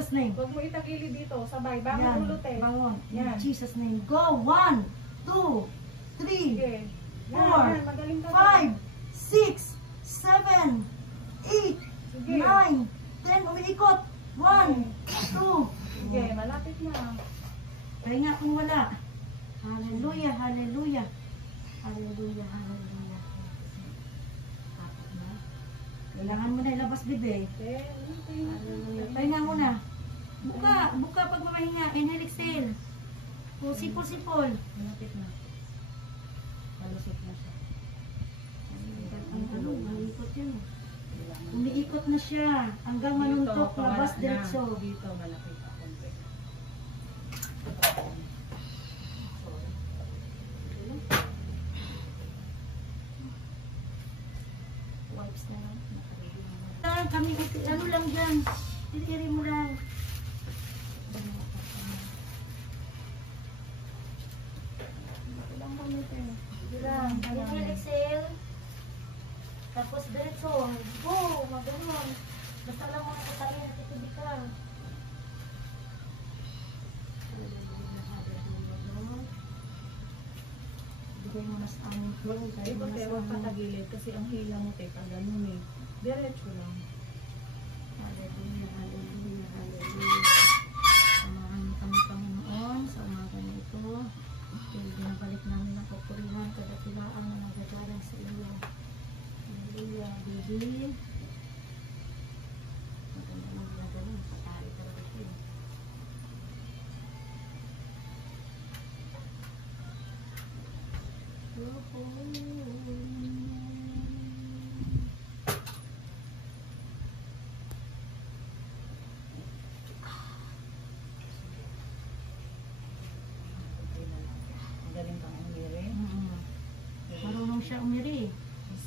Jesus name. Huwag mo itagili dito. Sabay. Bangon ulo, te. Bangon. In Yan. Jesus name. Go. 1, 2, 3, Sige. 4, Magaling ka. 5, 6, 7, 8, Sige. 9, 10. Umiikot. 1, 2. Sige, malapit na. Pahinga kung wala. Hallelujah, hallelujah. Hallelujah, hallelujah. Apat na. Kailangan mo na ilabas, bebe. Hallelujah. Pahinga mo na. Buka pag mamahinga. Inhale, exhale. Sipol. Malapit na. Malusot na siya. Umiikot yun. Umiikot na siya. Hanggang manuntok, labas diretso. Dito, malapit na. Konti. Wipes na lang. Kami, ano lang dyan. Titiri mo lang. Inhale, exhale. Tapos diretso. Go! Maganon. Basta lang mga katain at itubig ka. Bigay mo na sa amin. Ito, te, huwag patagilid kasi ang hila mo, te, pag ganun eh. Diretso lang. Hallelujah, hallelujah, hallelujah. Samahan mo kami, Panginoon, sa umaga na ito. Dahil binabalik namin ang kapurihan, kadakilaan na nagagalang sa iyo. Hallelujah, baby. Maganda ng ginagawa, patari talaga ito. Magaling kang umiri. Marunong siya umiri.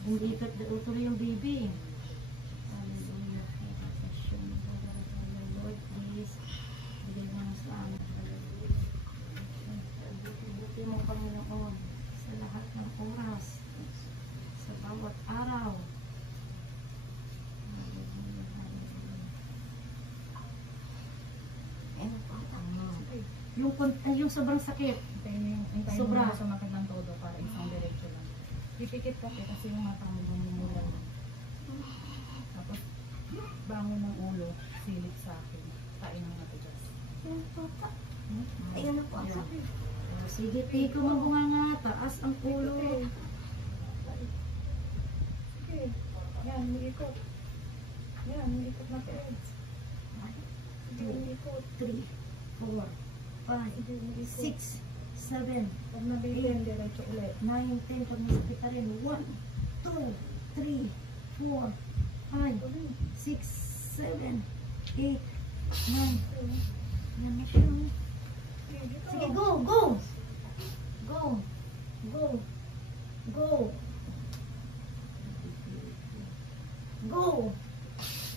Hindi ikat tuloy yung baby. Hallelujah. Lord, please. Bigay mo na sa amin. Buti mo, Panginoon, sa lahat ng oras, sa bawat araw. Hallelujah, hallelujah. Yung sobrang sakit. Antayin Sobra. mo sumakit ng todo para isang diretso lang. Pipikit kasi yung mata mo bumumulan. Tapos, bangon ng ulo, silip sa akin. Tain ng matigas. Ay, ano po ang sakit? Sige, Tiko, mabunga nga. Taas ang ulo. Sige. Yan, umiikot. Yan, umiikot na tayo. Sige, umiikot. 3, 4, 5, 6, 7, Pag nabitin, diretso ulit. 9, 10, pag masakit na rin. 1, 2, 3, 4, 5, 6, 7, 8, 9. Yan na siya. Sige, go! Go! Go! Go! Go! Go!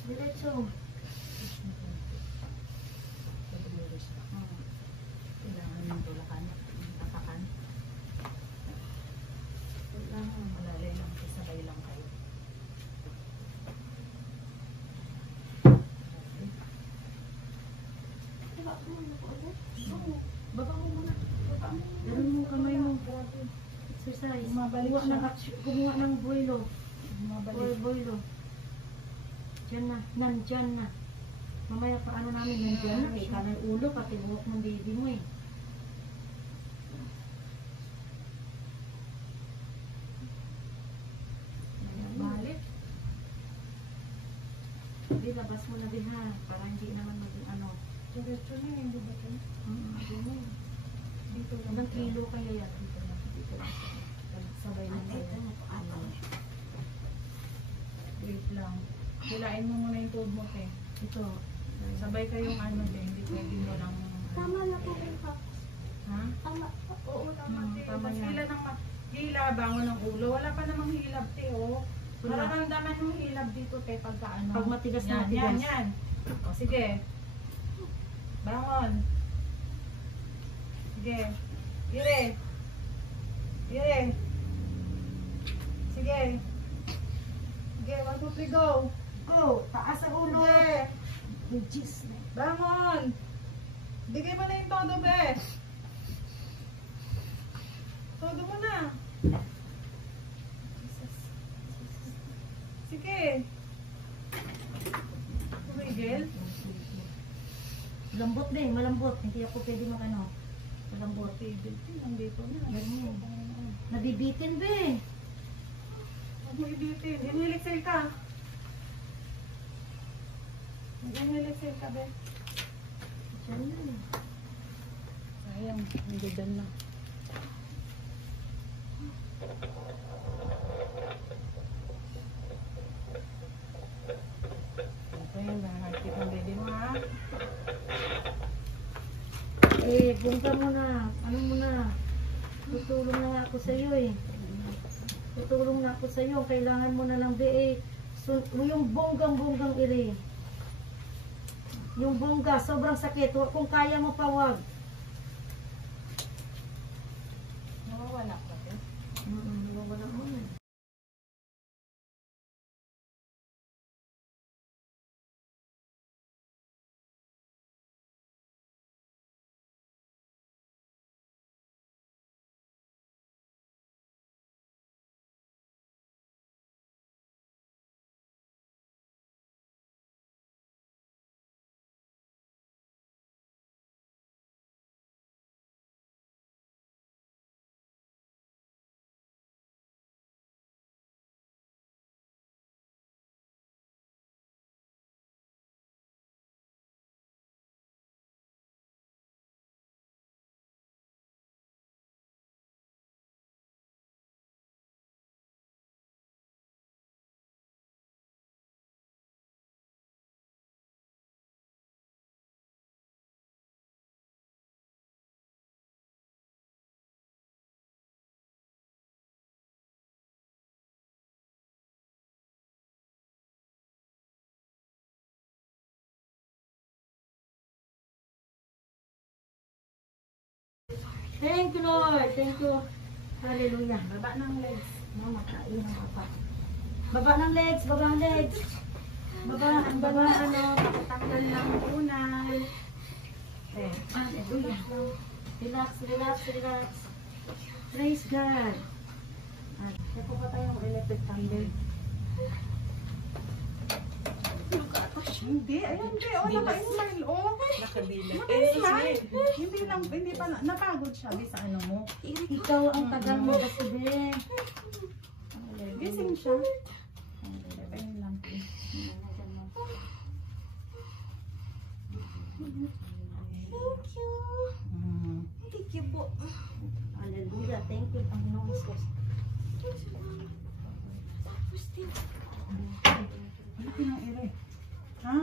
Diretso. Kailangan yung tulakan, yung tapakan. Kailangan malalay lang, sabay lang kayo. Baba mo muna. Ganun mo kamay mo. Exercise. Bumabalik siya. Gumawa ng boilo. Mabalik. Boilo. Diyan na. Nandyan na. Mamaya paano namin nandyan na. Kaya ka ng ulo, pati buhok ng baby mo eh. Balik. Di, labas mo na din ha. Para hindi naman maging ano. Diretso na yun, di ba ito? Ganun. Dito lang. Ilang kilo kaya yan? Dito lang. Dito lang. Sabay lang kayo. Wait lang. Hilain mo muna yung tube mo, te. Ito. Sabay kayong ano, te. Hindi pwede mo lang. Tama na po kayo, Kap. Ha? Tama. Oo, tama. Tama yan. hila ng hila, bangon ng ulo. Wala pa namang hilab, te, oh. Wala. Mararamdaman yung hilab dito, te, pagka ano. Pag matigas na yan, matigas. yan. O, sige. Bangon. Sige. Ire. Ire. Sige. Sige, 1, 2, 3, go. Go! Taas ang ulo! Sige. In Jesus' name. Bangon! Bigay mo na yung todo, be. Todo mo na. Sige. Tumigil. Lambot din, malambot. Hindi ako pwede makano. Malambot. Tigil. Nandito na. Ganyan. Nabibitin ba eh. Huwag mo ibitin. Inhiliksel ka. Inhiliksel ka, be. Diyan na eh. Sayang. Nandiyan na. Okay, nakakit ang baby mo, ha? Eh, bungka mo na. Ano mo na. Tutulong na nga ako sa iyo eh. Tutulong na ako sa iyo. Kailangan mo na lang be eh. So, yung bonggang iri. Yung bongga, sobrang sakit. Kung kaya mo pa, wag. Nawawala ka, be. Wala mo na. Thank you, Lord. Thank you. Hallelujah. Baba ng legs. Mama, kain ng papa. Baba ng legs, baba ng legs. Baba, ano. Tanggal ng unan. Eh. Hallelujah. Relax, relax, relax. Praise God. At, Kaya po ba tayong electric candle? Hindi, ayun, hindi. Oh, naka-smile, oh. Nakadilat. Naka-smile. Hindi lang, hindi pa, napagod siya. Bisa ano mo. ikaw ang tagal mo kasi din. Gising siya. Ayun lang. Thank you. Thank you po. Hallelujah. Thank you, Panginoon Jesus. Tapos din. Ano pinang-ire? Ha?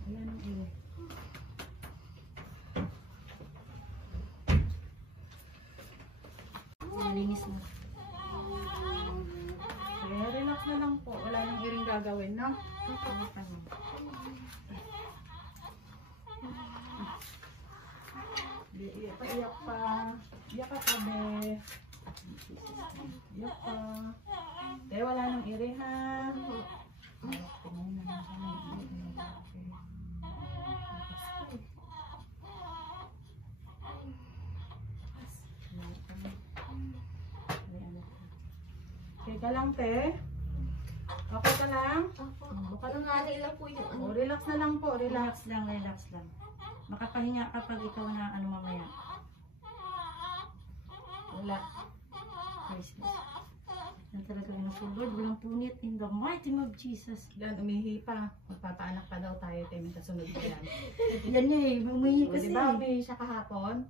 Wala nang ire. Nalinis mo. Kaya relax na lang po. Wala nang iring gagawin, no? Iyak pa, iyak pa. Iyak ka pa, be. Iyak pa. Kaya wala nang ire, ha? Okay ka lang, te? Okay ka lang? Baka nanganay lang po yung ano. O, relax na lang po, relax. Relax lang, relax lang. Makapahinga kapag ikaw na ano mamaya. Wala. Praise God. Yan talaga ang nasa Lord. Walang punit in the mighty name of Jesus. Yan, umihi pa. Magpapaanak pa daw tayo, te. May kasunod ko yan. Yan niya eh. Umihi O, kasi. diba, umihi siya kahapon?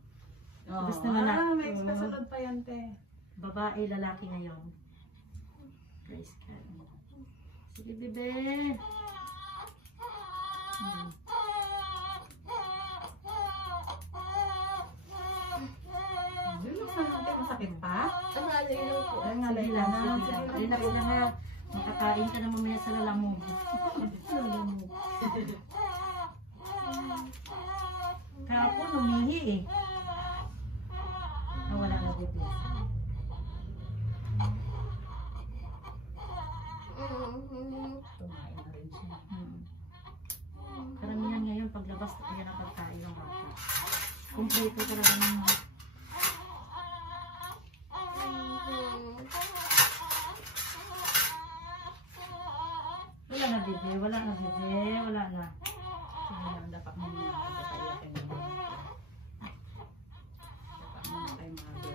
Gusto na na. May kasunod pa yan, te. Babae, lalaki ngayon. Praise God. Sige, bebe. Relax na lang, te. Masakit pa? Nanganay lang po. Ay, nga, Sige Layla lang, na. sige lang. Relax lang ha. Makakain ka na mamaya sa lalamog. Lalamog. Kahapon, umihi eh. Wala na, bebe. Tumain na rin siya. Karamihan ngayon paglabas yan ang pagkain ng bata. Kompleto talaga ng wala na bebe, wala na bebe, wala na. Sige lang, dapat mo muna pagkakaiyakin mo. Dapat mo na kay mother.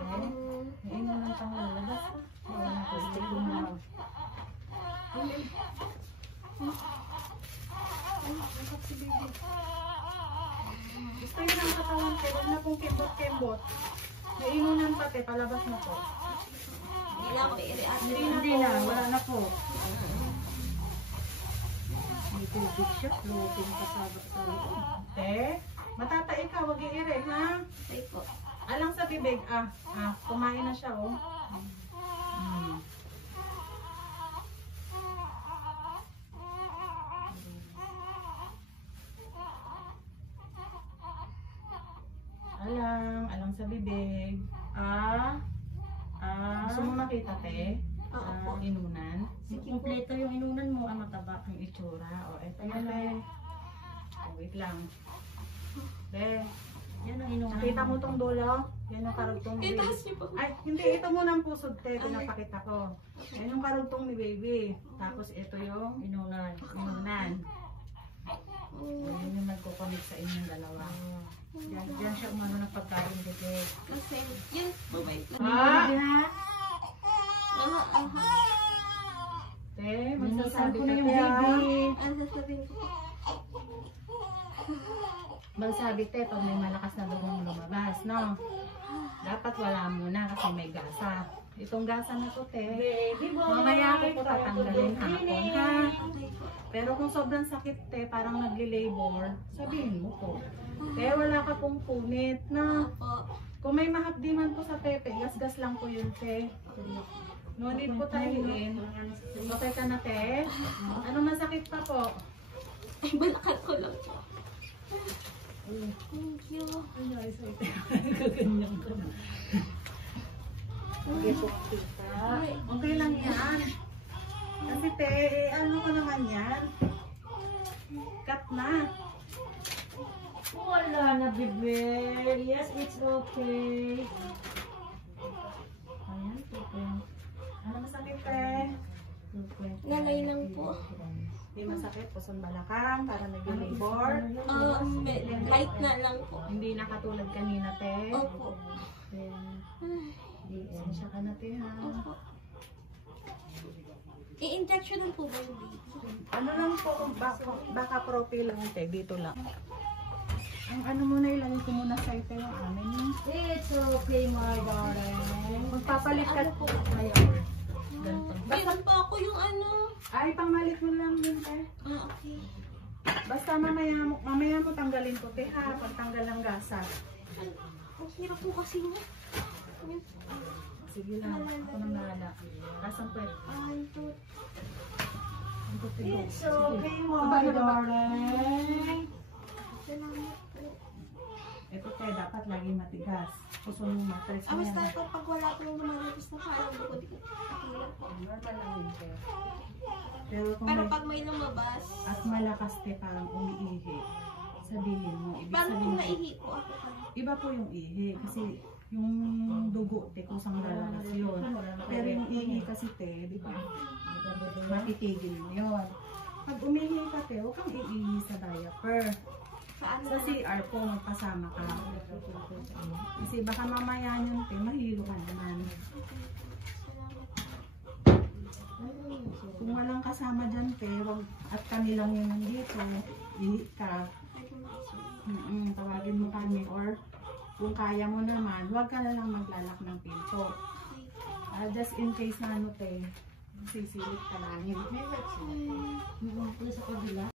Okay? Nainom lang pang lalabas ha? Wala na po. Stick mo na. Gusto yun ang katawan ko. Huwag na pong kembot-kembot. Nainunan pati, palabas na po. Hindi na ako i-react. hindi na, wala na po. May tubig siya, floating kasabot sa loob. Te, matatae ka, wag iire, ha? Okay po. Alang sa bibig, kumain na siya, oh. Alang sa bibig. Gusto mo makita, te? Oo po. Ang inunan. Kompleto yung inunan mo, ang mataba. Ang itsura. O, eto na, te. Oh, wait lang. Te, Yan ang inunan. nakita mo tong dulo? Yan yung karugtong ni baby. Itaas niyo po. Ay, hindi. Ito muna ang pusod, te. Pinapakita ko. Yan yung karugtong ni baby. Tapos ito yung Inunan. inunan. Yan yung nagko-connect sa inyong dalawa. Diyan siya umano ng pagkain, bebe. Kasi, yun, bye-bye. Te, Magsasabi magsasabi ko ka, na yung te, baby. Ang sasabihin ko. Magsabi, te, pag may malakas na dugong lumabas, no? Dapat wala muna kasi may gasa. Itong gasa na to, te. Mamaya ko po tatanggalin hapon, ha? Okay po. Pero kung sobrang sakit, te, parang nagli-labor, sabihin mo po. Te, wala ka pong punit, na. Opo. Kung may mahapdiman po sa pepe, gas-gas lang po yun, te. No need po tayoin. Okay ka na, te? Ano masakit pa po? Ay, balakan ko lang po. Thank you. Gaganyan ka na. Okay po, tita. Okay lang yan. Kasi, te, ano ko naman yan? Cut na. Wala na, bebe. Yes, it's okay. Ayan, okay. Ano masakit, te? Nalay lang po. Hindi masakit, puson balakang, para nag-labor. Light na lang po. Hindi na katulad kanina, te. Opo. Sensya ka na, te, ha? Opo. I-injection lang po ba yung baby? Ano lang po, baka propil lang, te, dito lang. Ang ano muna, ilagay ko muna sa ito yung amin. It's okay, my darling. Magpapalit ka Ano po? ngayon. Ganito. Meron pa ako yung ano. Ay, pangmalit mo lang yun, te. Okay. Basta mamaya mo tanggalin ko, te, ha? Pagtanggal ng gasa. Ang hirap po kasi niya. Sige lang, ako nang nahala. Kasang pwede. It's okay, my darling. Salamat po. Ito, te, dapat laging matigas. Puso mo matres mo Basta yan. po pag wala po yung lumalabas na parang bukod ko. Hirap po. Normal lang yun, te. Pero kung Pero may, pag may lumabas, at malakas, te, parang umiihi. Sabihin mo, ibig parang kung sabihin, naihi po ako. iba po yung ihi. Kasi yung dugo, te, kusang lalabas yun. Pero yung ihi kasi, te, di ba? Matitigil mo yun. Pag umihi ka, te, huwag kang iihi sa diaper. Saan Sa CR po, magpasama ka. Kasi baka mamaya yun, te, mahilo ka naman. Kung walang kasama dyan, te, wag, at kami lang yun nandito, ihi ka. Tawagin mo kami, or kung kaya mo naman, huwag ka na lang maglalak ng pinto. Just in case na ano, te, sisilip ka lang. May wax. Sa kabila.